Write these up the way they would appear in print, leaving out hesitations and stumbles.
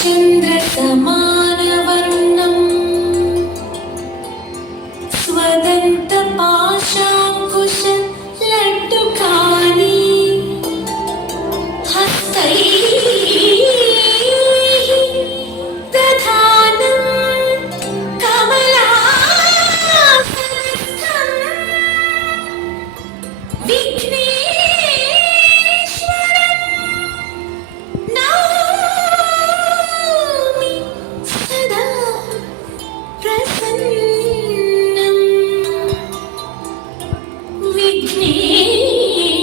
चन्द्रसमानवर्णम् स्वदन्तपाशाङ्कुशलड्डुकानि हस्तैः दधानं कमलासनस्थं विघ्नेश्वरं नौमि सदा प्रसन्नम्।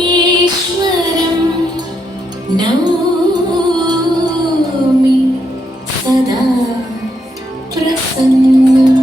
विघ्नेश्वरं नौमि सदा प्रसन्नम्।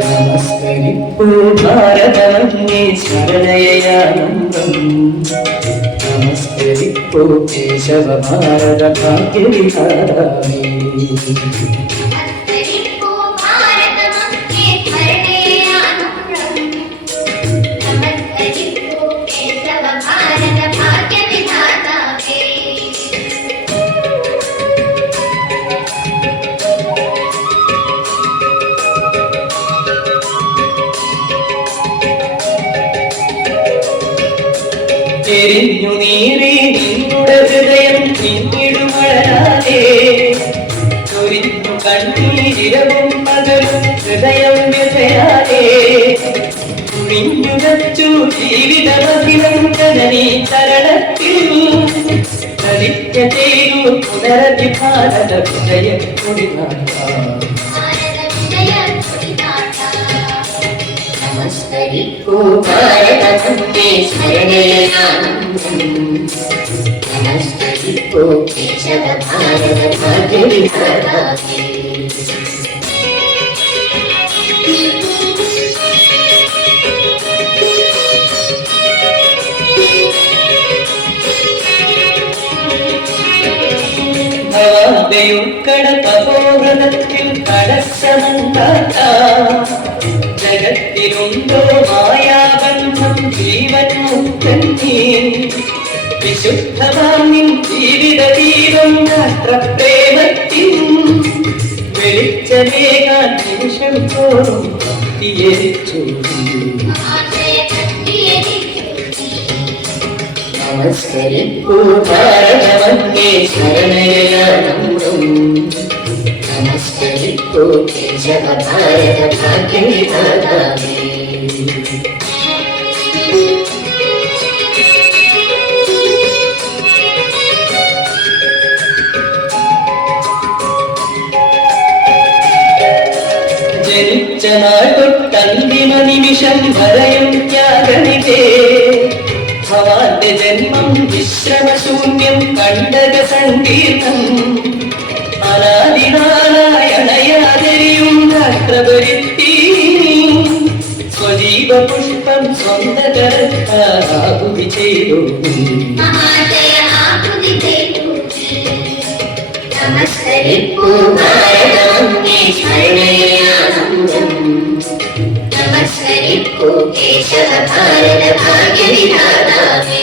ನಮಸ್ಕರಿಪ್ಪು ಭಾರತವನ್ನೇ ಶರಣಯ್ಯಾನಂದಂ ನಮಸ್ಕರಿಪ್ಪು ಕೇಶವ ಭಾರತ ಭಾಗ್ಯ ವಿಹಾರಾಮಿ എരിഞ്ഞു നീറി നിന്നുടെ ഹൃദയം പിന്നിടുമഴാതെ ചൊരിഞ്ഞു കണ്ണീരിരവും പകലും ഹൃദയം വ്യഥയാതെ കുഴിഞ്ഞുതച്ചു ജീവിതമഖിലം ജനനീ തരണത്തിൽ പ്രതിജ്ഞ ചെയ്തു പുനരധി ഭാരത വിജയ കൊടിനാട്ട നമസ്കരിപ്പു ഭാരതവന്ദേ ശരണയാനന്ദം നമസ്കരിപ്പു കേശവ ഭാരത ഭാഗ്യ വിഹാരാമി ഭവാബ്ദയുക്കട തപോവനത്തിൽ തടസ്സമുണ്ടാക്കാം ജഗത്തിലുണ്ടോ മായാബന്ധം ജീവൻ മുക്തീ വിശുദ്ധമാനിൻ ജീവിത ദീപം രാഷ്ട്രപ്രേമത്തിൻ വെളിച്ചമേകാൻ നിമിഷം തോറും ഭക്തിയേച്ചു നമസ്കരിപ്പു ഭാരതവന്ദേ ശരണയാനന്ദം നമസ്കരിപ്പു കേശവ ഭാരത ഭാഗ്യ വിധാതാവേ ജനിച്ച നാൾ തൊട്ടന്തിമ നിമിഷം വരെയും ത്യാഗനിതേ ഭവാന്റെ ജന്മം വിശ്രമശൂന്യം കണ്ടക സങ്കീർണം അനാദിനാരായണയാതെയും രാഷ്ട്രപരിത്തി സ്വജീവ പുഷ്പം സ്വന്തകരത്താഹുതി ചെയ്തു നമസ്കരിപ്പു ഭാരതവന്ദേ ശരണയാനന്ദം നമസ്കരിപ്പു കേശവ ഭാരത ഭാഗ്യ വിധാതാവേ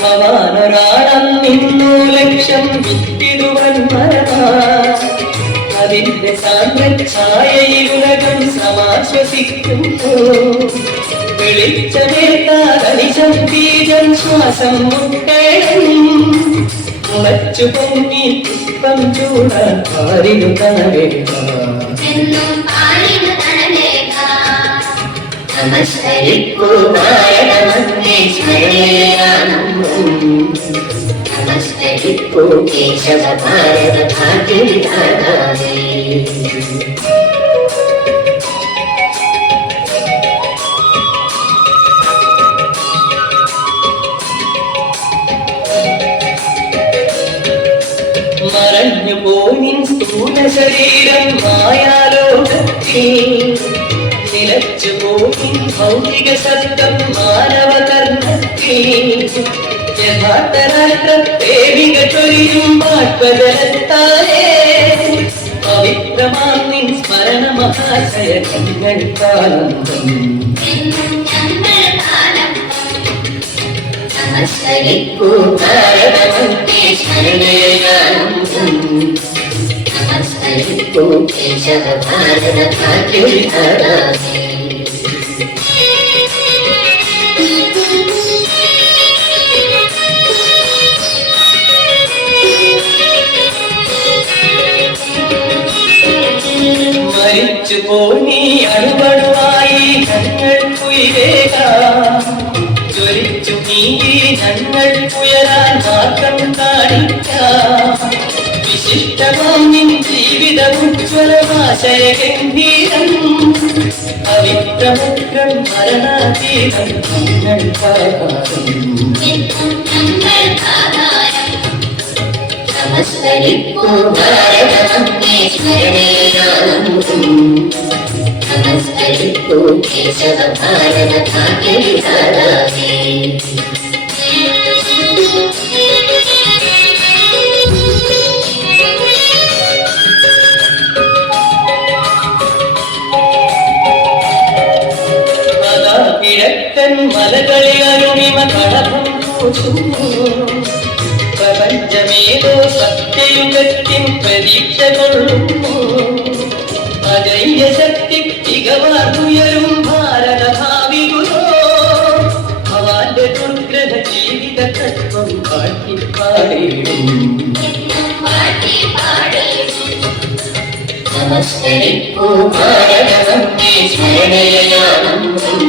ഭവാനൊരാളം നിന്നു ലക്ഷം വിത്തിടുവൻ മരമാ അതിന്റെ സാന്ദ്രഛായയിലുലകം സമാശ്വസിക്കുന്നു വെളിച്ചമേൽക്കാതനിശം ബീജം ശ്വാസം മുട്ടേണം മുളച്ചു പൊങ്ങി പുഷ്പം ചൂടാൻ പാരിനു തണലേക നമസ്കരിപ്പു ഭാരതവന്ദേ ശരണയാനന്ദം നമസ്കരിപ്പു കേശവ ഭാരത ഭാഗ്യ വിധാതാവേ മറഞ്ഞു പോയിൻ സ്ഥൂല ശരീരം മായാലോകത്തിൽ നിലച്ചു പോയിൻ ഭൗതിക സത്യം മാനവകർമ്മത്തിൽ യഥാർത്ഥ രാഷ്ട്ര പ്രേമിക ചൊരിയും ബാഷ്പജലത്താലേ പവിത്രമാം നിൻ സ്മരണ മഹാശയ ഞങ്ങൾക്കാനന്ദം നമസ്കരിക്കൂ ഭാരതമേ ശരണയാനന്ദം നമസ്കരിക്കൂ കേശവ ഭാരത ഭാഗ്യവിധാതാവേ മരിച്ചു പോയി അണുവണുവായി ഞങ്ങൾക്കുയരാം ജ്വലിച്ചു നീ ഞങ്ങൾക്കുയരാൻ മാർഗം കാണിക്കാം വിശിഷ്ടമാം നിൻ ജീവിതമുജ്വലമാശയ ഗംഭീരം പവിത്രമുഗ്രം മരണാതീതം നമസ്കരിക്കൂ ഭാരതമേ ശരണയാനന്ദം നമസ്കരിക്കൂ കേശവ ഭാരത ഭാഗ്യവിധാതാവേ അതാ കിഴക്കൻ മലകളിൽ അരുണിമ കളഭം പൂച്ചുന്നു പ്രപഞ്ചമേതോ സത്യയുഗത്തിൻ പ്രതീക്ഷ കൊള്ളുന്നു അജയ്യ ശക്തി തികവാർന്നുയരും ഭാരത ഭാവി ഗുരോ ഭവാന്റെ ദുർഗ്രഹ ജീവിത തത്വം പാട്ടിപ്പാടിടും നമസ്കരിക്കൂ ഭാരതമേ ശരണയാനന്ദം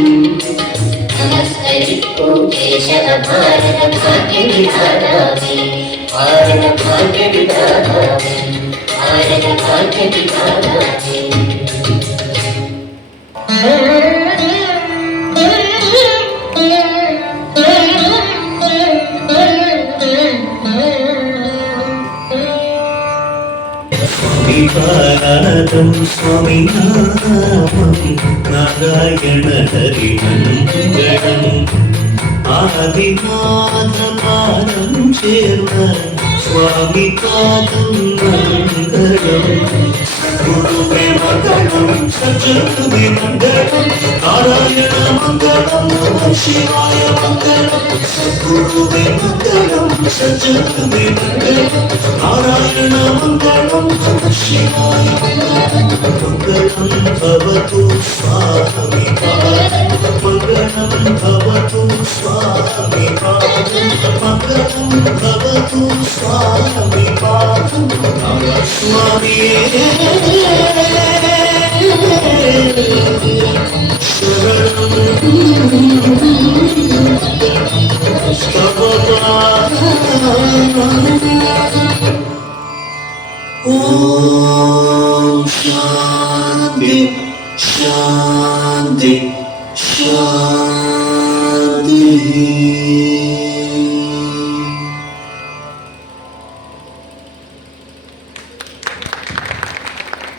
നമസ്കരിക്കൂ കേശവ ഭാരത ഭാഗ്യവിധാതാവേ ഭാരത ഭാഗ്യവിധാതാവേ ഭാരത ഭാഗ്യവിധാതാവേ സ്വാമിപാദം സ്വാമിനാമം നാരായണ ഹരിമംഗളം ആദിനാഥപാദം ചേർന്ന സ്വാമിപാദം മംഗളം ഗുരുവേ മംഗളം സജ്ജനമേ മംഗളം നാരായണ മംഗളം നമഃ ശിവായ മംഗളം ഗുരുവേ മംഗളം സജ്ജനമേ മംഗളം നാരായണ മംഗളം നമഃ ശിവായ മംഗളം ഭവതു സ്വാമി പാദം മംഗളം ഭവതു സ്വാമി പാദം മംഗളം ഭവതു സ്വാമി പാദം സ്വാമിയേ ശാന്തി ശാന്തി ശാന്തി